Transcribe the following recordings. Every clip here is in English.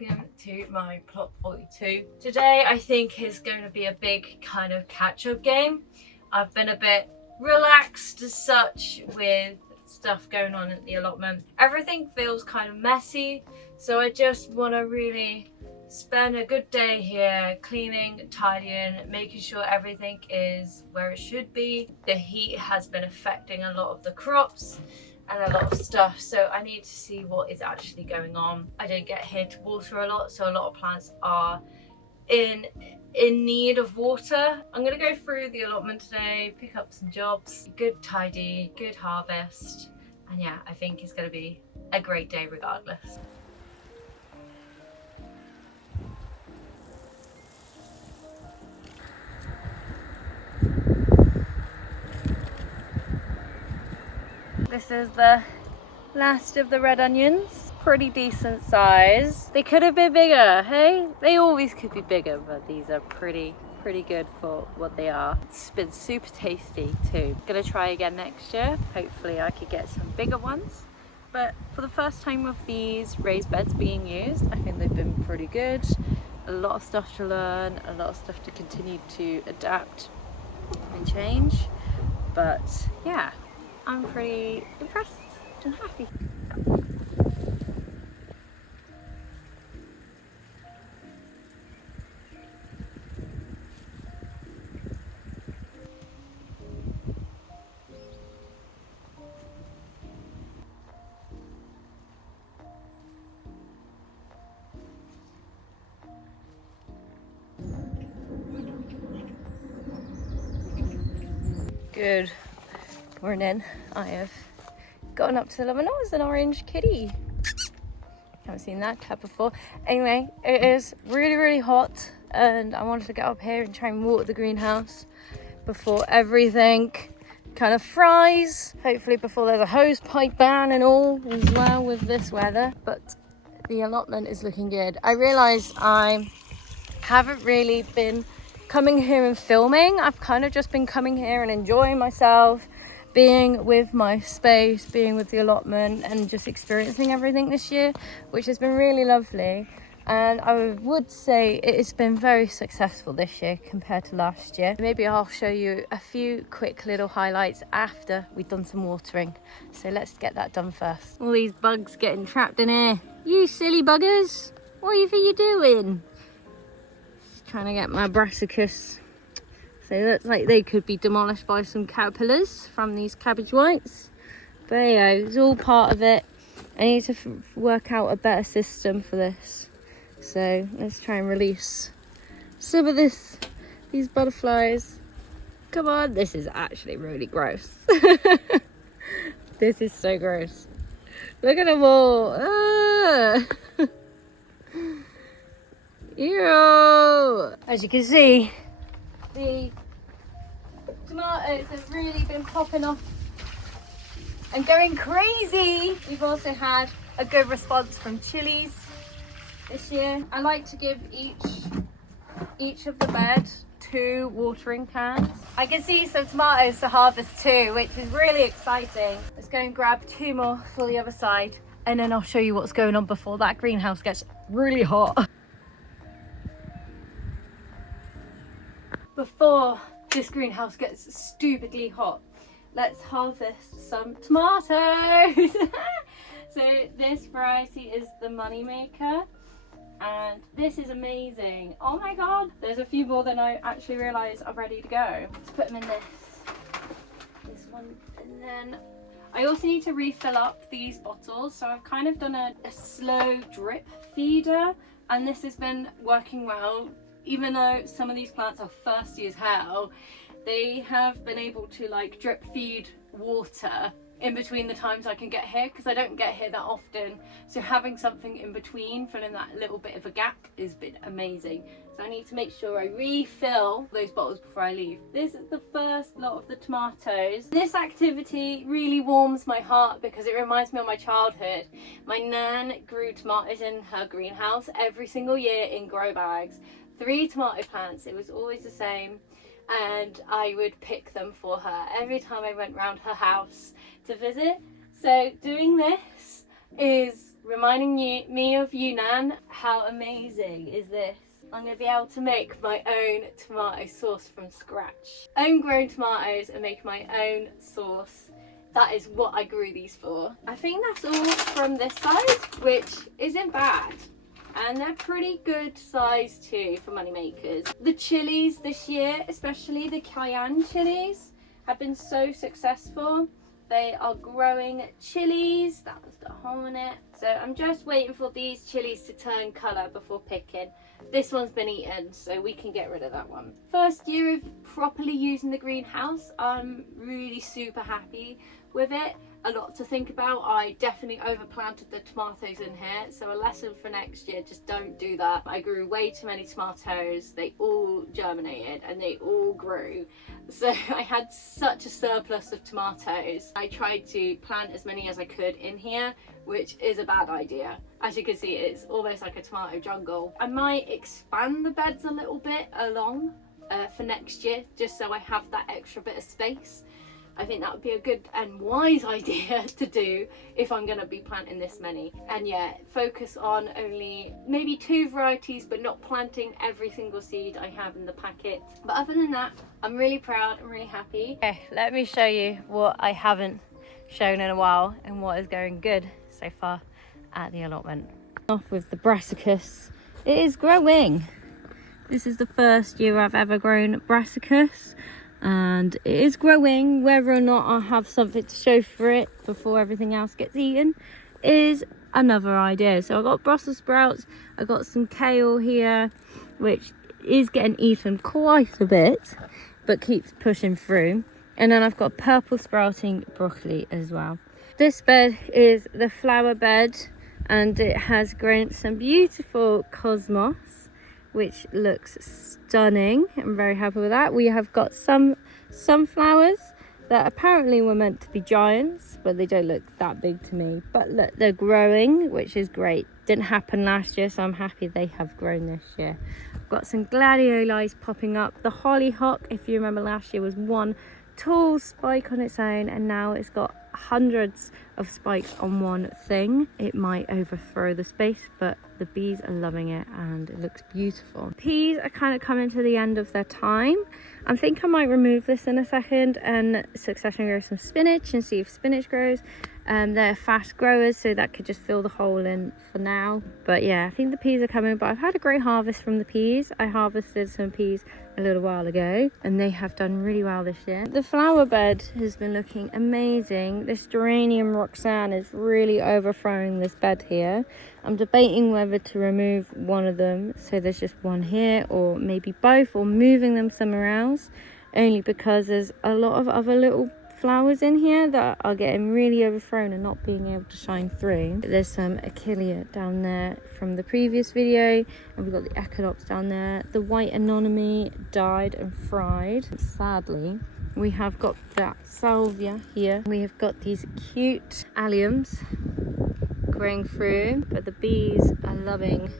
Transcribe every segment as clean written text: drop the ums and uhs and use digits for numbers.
welcome to my plot 42. Today I think is going to be a big kind of catch-up game. I've been a bit relaxed as such with stuff going on at the allotment. Everything feels kind of messy, so I just want to really spend a good day here cleaning, tidying, making sure everything is where it should be. The heat has been affecting a lot of the crops and a lot of stuff, so I need to see what is actually going on. I don't get here to water a lot, so a lot of plants are in need of water. I'm gonna go through the allotment today, pick up some jobs, good tidy, good harvest, and yeah, I think it's gonna be a great day regardless. This is the last of the red onions. Pretty decent size. They could have been bigger, hey? They always could be bigger, but these are pretty good for what they are. It's been super tasty too. Gonna try again next year. Hopefully I could get some bigger ones. But for the first time with these raised beds being used, I think they've been pretty good. A lot of stuff to learn, a lot of stuff to continue to adapt and change. But yeah, I'm pretty impressed and happy. Good morning. I have gotten up to the living room. Oh, it's an orange kitty. Haven't seen that cat before. Anyway, it is really hot, and I wanted to get up here and try and water the greenhouse before everything kind of fries. Hopefully before there's a hose pipe ban and all as well with this weather. But the allotment is looking good. I realise I haven't really been coming here and filming. I've kind of just been coming here and enjoying myself, being with my space, being with the allotment, and just experiencing everything this year, which has been really lovely. And I would say it has been very successful this year compared to last year. Maybe I'll show you a few quick little highlights after we've done some watering. So let's get that done first. All these bugs getting trapped in here. You silly buggers, what are you doing? Trying to get my brassicas. So it looks like they could be demolished by some caterpillars from these cabbage whites. But yeah, it's all part of it. I need to work out a better system for this. So let's try and release some of these butterflies. Come on, this is actually really gross. This is so gross. Look at them all. Ah. Ew! As you can see, the tomatoes have really been popping off and going crazy. We've also had a good response from chilies this year. I like to give each of the bed 2 watering cans. I can see some tomatoes to harvest too, which is really exciting. Let's go and grab 2 more for the other side, and then I'll show you what's going on before that greenhouse gets really hot. Before this greenhouse gets stupidly hot, let's harvest some tomatoes. So this variety is the money maker, and this is amazing. Oh my god, there's a few more than I actually realized are ready to go. Let's put them in this one, and then I also need to refill up these bottles. So I've kind of done a slow drip feeder, and this has been working well. Even though some of these plants are thirsty as hell, they have been able to like drip feed water in between the times I can get here, because I don't get here that often. So having something in between, filling that little bit of a gap, has been amazing. So I need to make sure I refill those bottles before I leave. This is the first lot of the tomatoes. This activity really warms my heart because it reminds me of my childhood. My nan grew tomatoes in her greenhouse every single year in grow bags. 3 tomato plants, it was always the same, and I would pick them for her every time I went round her house to visit. So doing this is reminding me of Yunnan. How amazing is this? I'm going to be able to make my own tomato sauce from scratch. Own grown tomatoes and make my own sauce. That is what I grew these for. I think that's all from this side, which isn't bad. And they're pretty good size too for money makers. The chilies this year, especially the cayenne chilies, have been so successful. They are growing chilies. That was the hole in it. So I'm just waiting for these chilies to turn colour before picking. This one's been eaten, so we can get rid of that one. First year of properly using the greenhouse. I'm really super happy with it. A lot to think about. I definitely overplanted the tomatoes in here, so a lesson for next year, just don't do that. I grew way too many tomatoes. They all germinated and they all grew, so I had such a surplus of tomatoes. I tried to plant as many as I could in here, which is a bad idea. As you can see, it's almost like a tomato jungle. I might expand the beds a little bit along for next year, just so I have that extra bit of space. I think that would be a good and wise idea to do if I'm going to be planting this many. And yeah, focus on only maybe 2 varieties, but not planting every single seed I have in the packet. But other than that, I'm really proud, I'm really happy. Okay, let me show you what I haven't shown in a while and what is going good so far at the allotment. Off with the brassicas. It is growing. This is the first year I've ever grown brassicas. And it is growing. Whether or not I have something to show for it before everything else gets eaten is another idea. So I got Brussels sprouts, I got some kale here, which is getting eaten quite a bit but keeps pushing through, and then I've got purple sprouting broccoli as well. This bed is the flower bed, and it has grown some beautiful cosmos, which looks stunning. I'm very happy with that. We have got some sunflowers that apparently were meant to be giants, but they don't look that big to me. But look, they're growing, which is great. Didn't happen last year, so I'm happy they have grown this year. I've got some gladiolus popping up. The hollyhock, if you remember last year, was one tall spike on its own, and now it's got hundreds of spikes on one thing. It might overthrow the space, but the bees are loving it and it looks beautiful. Peas are kind of coming to the end of their time. I think I might remove this in a second and succession grow some spinach and see if spinach grows. They're fast growers, so that could just fill the hole in for now. But yeah, I think the peas are coming, but I've had a great harvest from the peas. I harvested some peas a little while ago and they have done really well this year. The flower bed has been looking amazing. This geranium Roxanne is really overthrowing this bed here. I'm debating whether to remove one of them, so there's just one here, or maybe both, or moving them somewhere else, only because there's a lot of other little flowers in here that are getting really overthrown and not being able to shine through. There's some Achillea down there from the previous video, and we've got the Echinops down there. The white anemone died and fried, sadly. We have got that salvia here. We have got these cute alliums growing through, but the bees are loving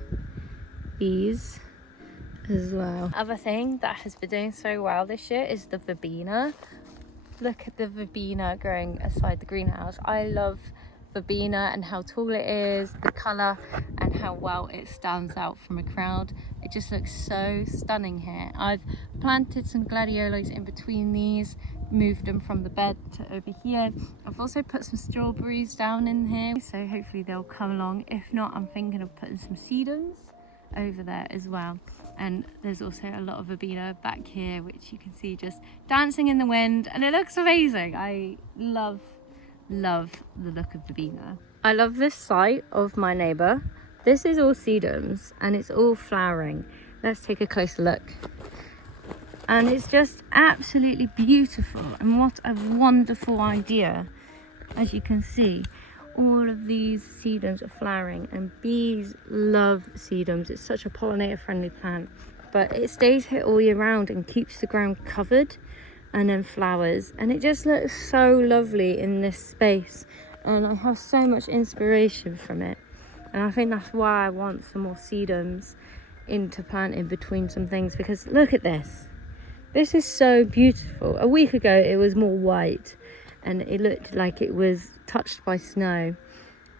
these as well. Other thing that has been doing so well this year is the verbena. Look at the verbena growing aside the greenhouse. I love verbena and how tall it is, the colour, and how well it stands out from a crowd. It just looks so stunning here. I've planted some gladiolus in between these, moved them from the bed to over here. I've also put some strawberries down in here, so hopefully they'll come along. If not, I'm thinking of putting some sedums over there as well. And there's also a lot of verbena back here, which you can see just dancing in the wind, and it looks amazing. I love the look of verbena. I love this site of my neighbour. This is all sedums and it's all flowering. Let's take a closer look. And it's just absolutely beautiful, and what a wonderful idea. As you can see, all of these sedums are flowering, and bees love sedums. It's such a pollinator friendly plant, but it stays here all year round and keeps the ground covered and then flowers, and it just looks so lovely in this space, and I have so much inspiration from it. And I think that's why I want some more sedums into planting between some things, because look at this. This is so beautiful. A week ago it was more white and it looked like it was touched by snow,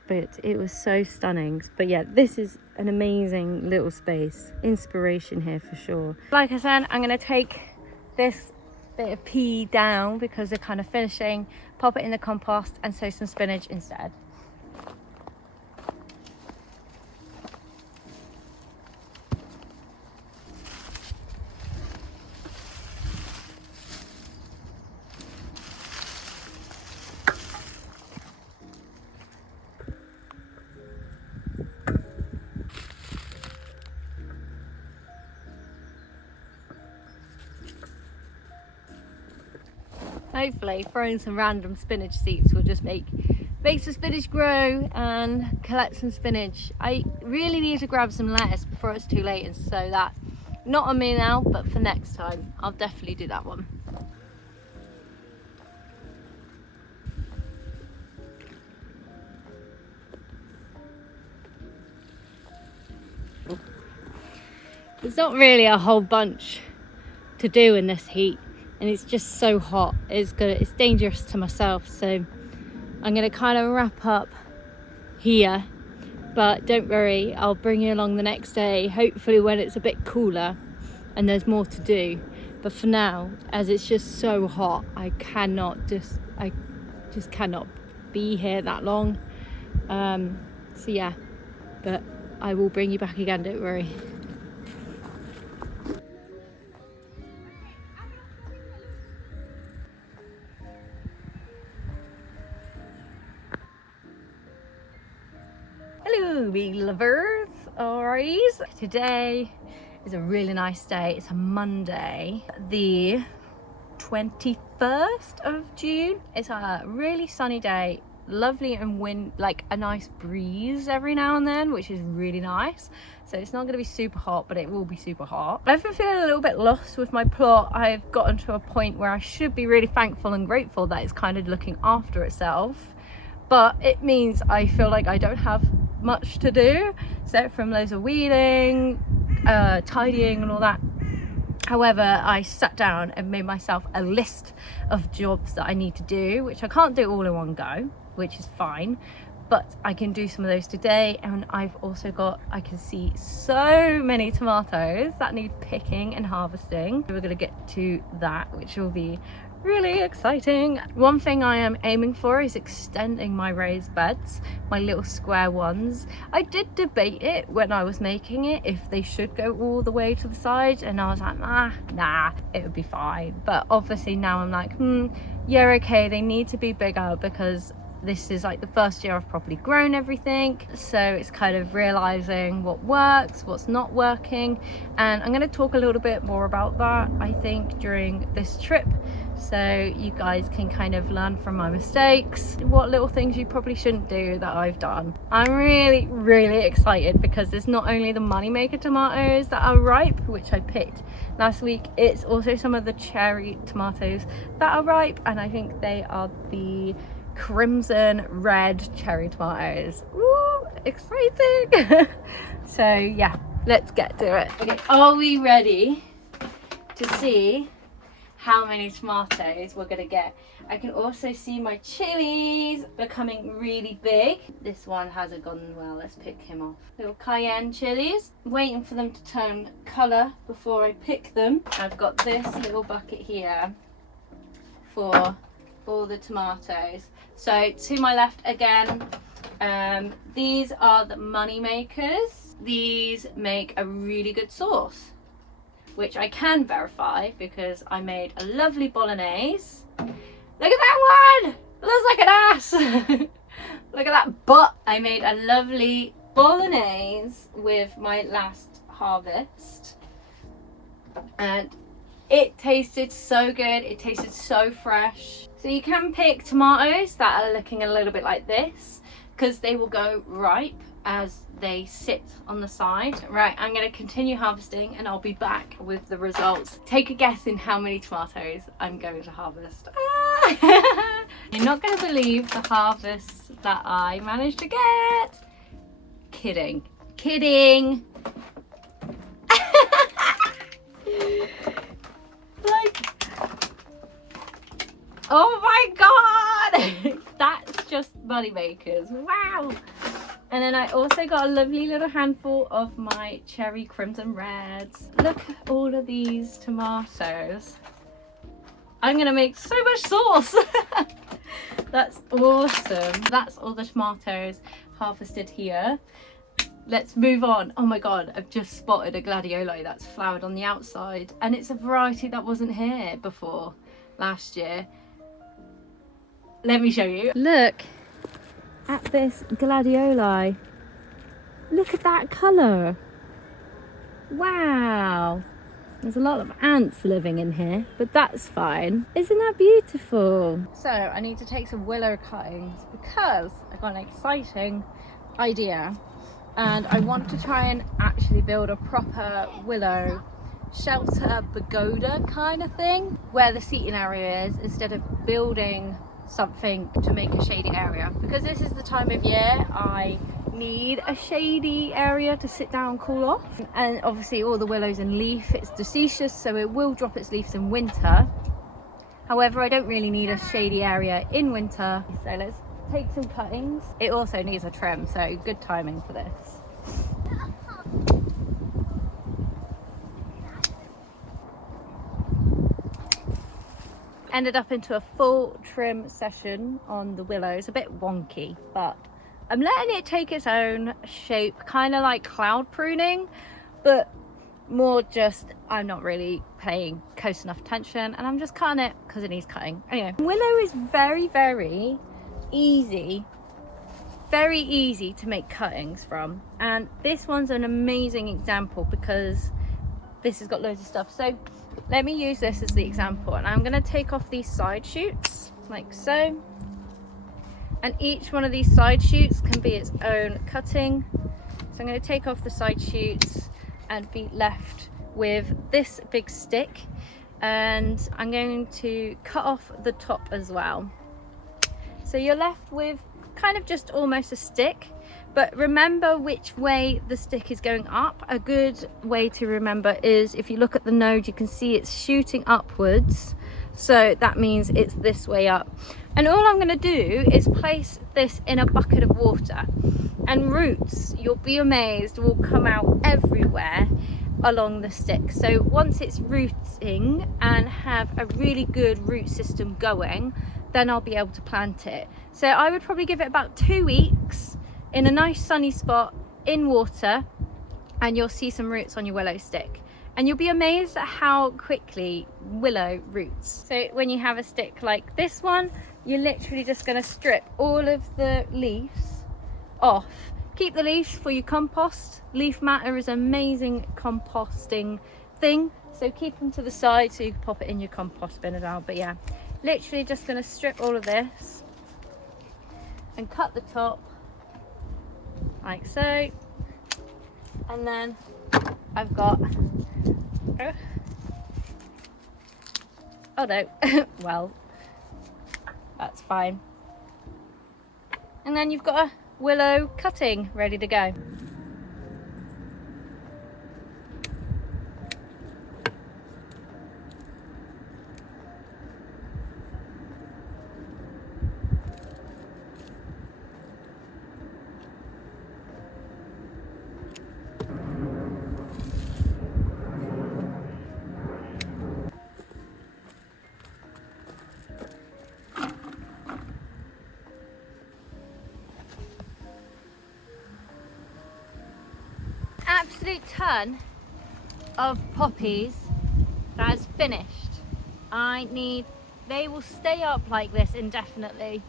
but it was so stunning. But yeah, this is an amazing little space. Inspiration here for sure. Like I said, I'm going to take this bit of pea down because they're kind of finishing, pop it in the compost and sow some spinach instead. Hopefully throwing some random spinach seeds will just make some spinach grow and collect some spinach. I really need to grab some lettuce before it's too late and sow that. Not on me now, but for next time I'll definitely do that one. There's not really a whole bunch to do in this heat, and it's just so hot. It's dangerous to myself, so I'm gonna kind of wrap up here, but don't worry, I'll bring you along the next day, hopefully when it's a bit cooler and there's more to do. But for now, as it's just so hot, I just cannot be here that long. So yeah, but I will bring you back again, don't worry. Hello bee lovers, alrighties. Today is a really nice day. It's a Monday, the 21st of June. It's a really sunny day, lovely, and wind, like a nice breeze every now and then, which is really nice. So it's not going to be super hot, but it will be super hot. I've been feeling a little bit lost with my plot. I've gotten to a point where I should be really thankful and grateful that it's kind of looking after itself, but it means I feel like I don't have much to do, except from loads of weeding, tidying and all that. However, I sat down and made myself a list of jobs that I need to do, which I can't do all in one go, which is fine, but I can do some of those today. And I've also got, I can see so many tomatoes that need picking and harvesting. We're going to get to that, which will be really exciting. One thing I am aiming for is extending my raised beds, my little square ones. I did debate it when I was making it if they should go all the way to the side, and I was like, nah, it would be fine. But obviously now I'm like, yeah, okay, they need to be bigger because this is like the first year I've properly grown everything, so it's kind of realizing what works, what's not working, and I'm going to talk a little bit more about that, I think, during this trip, so you guys can kind of learn from my mistakes, what little things you probably shouldn't do that I've done. I'm really excited because it's not only the moneymaker tomatoes that are ripe, which I picked last week, it's also some of the cherry tomatoes that are ripe, and I think they are the crimson red cherry tomatoes. Ooh, exciting. So yeah, let's get to it. Okay, are we ready to see how many tomatoes we're gonna get? I can also see my chilies becoming really big. This one hasn't gone well, let's pick him off. Little cayenne chilies, waiting for them to turn color before I pick them. I've got this little bucket here for all the tomatoes. So to my left again, these are the money makers. These make a really good sauce, which I can verify because I made a lovely bolognese. Look at that one! Looks like an ass. Look at that butt. I made a lovely bolognese with my last harvest, and it tasted so good. It tasted so fresh. So you can pick tomatoes that are looking a little bit like this because they will go ripe as they sit on the side. Right, I'm going to continue harvesting and I'll be back with the results. Take a guess in how many tomatoes I'm going to harvest. You're not going to believe the harvest that I managed to get. Kidding. Like, oh my god, that's just money makers. Wow. And then I also got a lovely little handful of my cherry crimson reds. Look at all of these tomatoes. I'm gonna make so much sauce. That's awesome. That's all the tomatoes harvested here. Let's move on. Oh my god, I've just spotted a gladioli that's flowered on the outside, and it's a variety that wasn't here before last year. Let me show you. Look at this gladioli. Look at that colour. Wow. There's a lot of ants living in here, but that's fine. Isn't that beautiful? So I need to take some willow cuttings because I've got an exciting idea, and I want to try and actually build a proper willow shelter pagoda kind of thing where the seating area is, instead of building something to make a shady area, because this is the time of year I need a shady area to sit down and cool off. And obviously all the willows in leaf, it's deciduous, so it will drop its leaves in winter. However, I don't really need a shady area in winter, so let's take some cuttings. It also needs a trim, so good timing for this. Ended up into a full trim session on the willows. A bit wonky, but I'm letting it take its own shape, kind of like cloud pruning, but more just I'm not really paying close enough attention, and I'm just cutting it because it needs cutting. Anyway, willow is very easy, very easy to make cuttings from, and this one's an amazing example because this has got loads of stuff. So let me use this as the example, and I'm going to take off these side shoots like so, and each one of these side shoots can be its own cutting. So I'm going to take off the side shoots and be left with this big stick, and I'm going to cut off the top as well. So you're left with kind of just almost a stick, but remember which way the stick is going up. A good way to remember is if you look at the node, you can see it's shooting upwards, so that means it's this way up. And all I'm going to do is place this in a bucket of water, and roots, you'll be amazed, will come out everywhere along the stick. So once it's rooting and have a really good root system going, then I'll be able to plant it. So I would probably give it about 2 weeks in a nice sunny spot in water, and you'll see some roots on your willow stick, and you'll be amazed at how quickly willow roots. So when you have a stick like this one, you're literally just going to strip all of the leaves off. Keep the leaves for your compost. Leaf matter is an amazing composting thing, so keep them to the side so you can pop it in your compost bin as well. But yeah, literally just going to strip all of this and cut the top like so, and then I've got oh no well, that's fine, and then you've got a willow cutting ready to go. Absolute ton of poppies that is finished. They will stay up like this indefinitely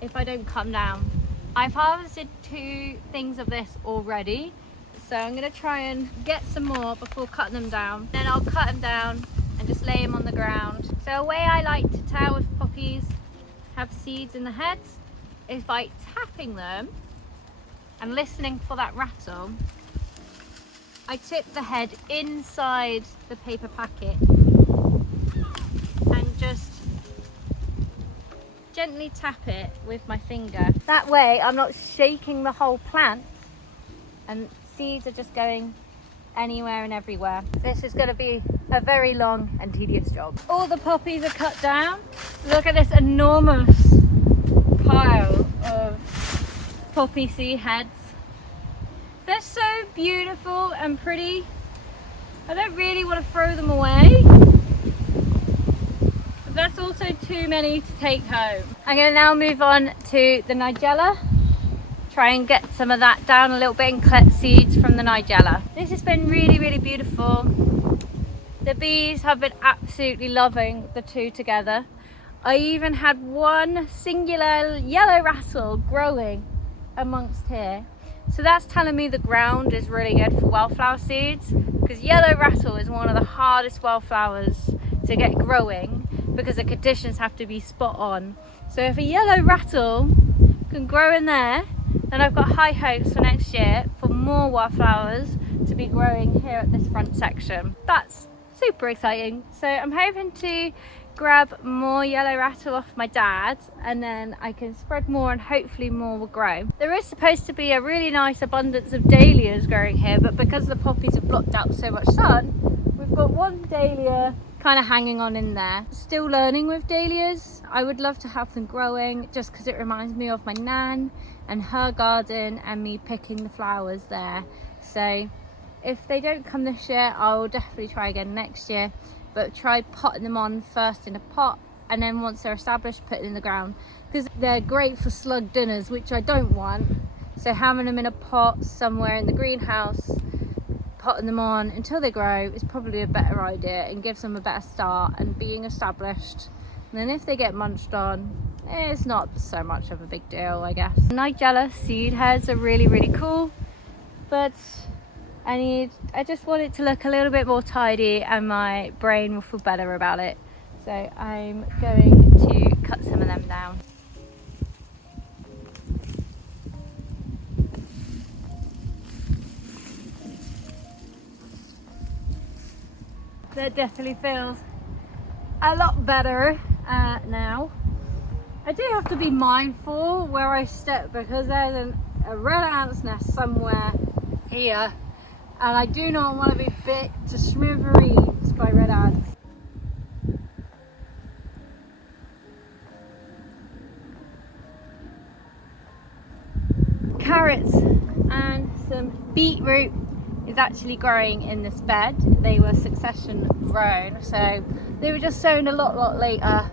if I don't come down. I've harvested 2 things of this already, so I'm going to try and get some more before cutting them down. Then I'll cut them down and just lay them on the ground. So a way I like to tell if poppies have seeds in the heads is by tapping them and listening for that rattle. I tip the head inside the paper packet and just gently tap it with my finger. That way I'm not shaking the whole plant and seeds are just going anywhere and everywhere. This is going to be a very long and tedious job. All the poppies are cut down. Look at this enormous pile of poppy seed heads. They're so beautiful and pretty. I don't really want to throw them away, but that's also too many to take home. I'm going to now move on to the nigella. Try and get some of that down a little bit and collect seeds from the nigella. This has been really, really beautiful. The bees have been absolutely loving the two together. I even had one singular yellow rattle growing amongst here. So that's telling me the ground is really good for wildflower seeds, because yellow rattle is one of the hardest wildflowers to get growing because the conditions have to be spot on. So if a yellow rattle can grow in there, then I've got high hopes for next year for more wildflowers to be growing here at this front section. That's super exciting. So I'm hoping to grab more yellow rattle off my dad, and then I can spread more and hopefully more will grow. There is supposed to be a really nice abundance of dahlias growing here, but because the poppies have blocked out so much sun, we've got one dahlia kind of hanging on in there. Still learning with dahlias. I would love to have them growing just because it reminds me of my nan and her garden and me picking the flowers there. So if they don't come this year, I'll definitely try again next year, but try potting them on first in a pot, and then once they're established, put it in the ground, because they're great for slug dinners, which I don't want. So having them in a pot somewhere in the greenhouse, potting them on until they grow is probably a better idea and gives them a better start and being established. And then if they get munched on, it's not so much of a big deal, I guess. Nigella seed heads are really, really cool, but I just want it to look a little bit more tidy and my brain will feel better about it. So I'm going to cut some of them down. That definitely feels a lot better now. I do have to be mindful where I step because there's a red ant's nest somewhere here, and I do not want to be bit to smithereens by red ants. Carrots and some beetroot is actually growing in this bed. They were succession grown, so they were just sown a lot later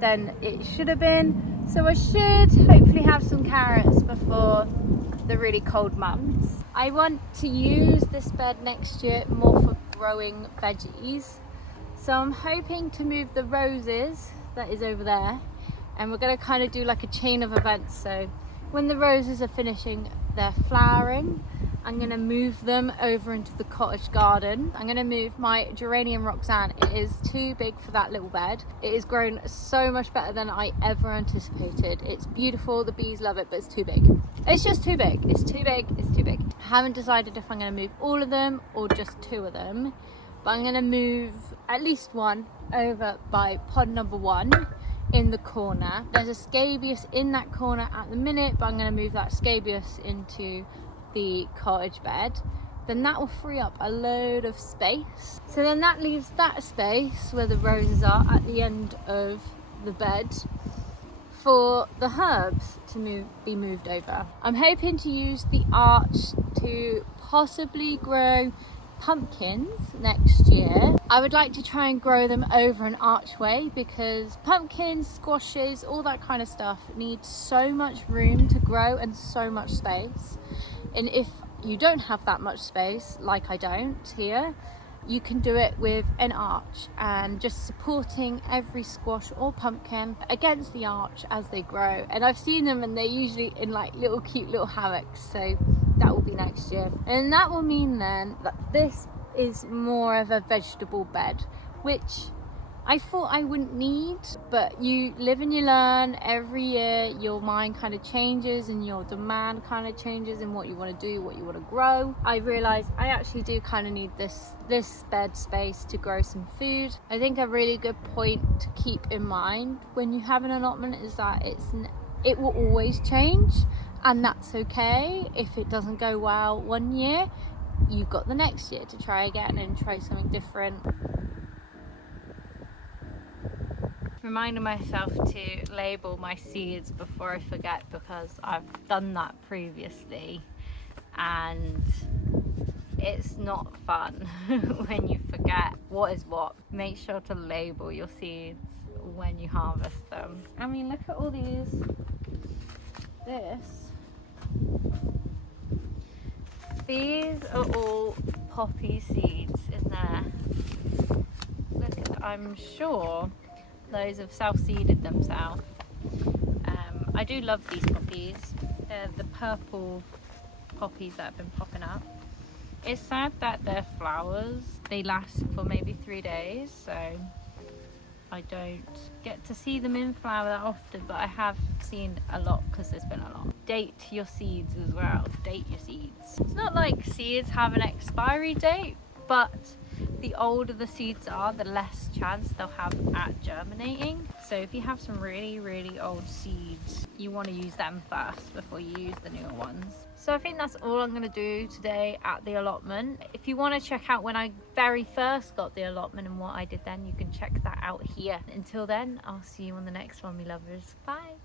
than it should have been. So I should hopefully have some carrots before the really cold months. I want to use this bed next year more for growing veggies. So I'm hoping to move the roses that is over there, and we're going to kind of do like a chain of events. So when the roses are finishing their flowering, I'm going to move them over into the cottage garden. I'm going to move my geranium Roxanne. It is too big for that little bed. It has grown so much better than I ever anticipated. It's beautiful, the bees love it, but it's too big. It's just too big. It's too big. It's too big. I haven't decided if I'm going to move all of them or just two of them, but I'm going to move at least one over by pod number 1 in the corner. There's a scabious in that corner at the minute, but I'm going to move that scabious into the cottage bed. Then that will free up a load of space. So then that leaves that space where the roses are at the end of the bed for the herbs to be moved over. I'm hoping to use the arch to possibly grow pumpkins next year. I would like to try and grow them over an archway because pumpkins, squashes, all that kind of stuff needs so much room to grow and so much space. And if you don't have that much space, like I don't here, you can do it with an arch and just supporting every squash or pumpkin against the arch as they grow. And I've seen them and they're usually in like little cute little hammocks, so that will be next year. And that will mean then that this is more of a vegetable bed, which I thought I wouldn't need, but you live and you learn. Every year your mind kind of changes and your demand kind of changes in what you want to do, what you want to grow. I realized I actually do kind of need this bed space to grow some food. I think a really good point to keep in mind when you have an allotment is that it will always change, and that's okay. If it doesn't go well one year, you've got the next year to try again and try something different. reminding myself to label my seeds before I forget, because I've done that previously and it's not fun when you forget what is what. Make sure to label your seeds when you harvest them. I mean, look at all these. These are all poppy seeds in there. Look, I'm sure those have self-seeded themselves. I do love these poppies. They're the purple poppies that have been popping up. It's sad that their flowers, they last for maybe 3 days, so I don't get to see them in flower that often, but I have seen a lot because there's been a lot. Date your seeds as well. Date your seeds. It's not like seeds have an expiry date, but the older the seeds are, the less chance they'll have at germinating. So if you have some really old seeds, you want to use them first before you use the newer ones. So I think that's all I'm going to do today at the allotment. If you want to check out when I very first got the allotment and what I did then, you can check that out here. Until then, I'll see you on the next one, me lovers. Bye.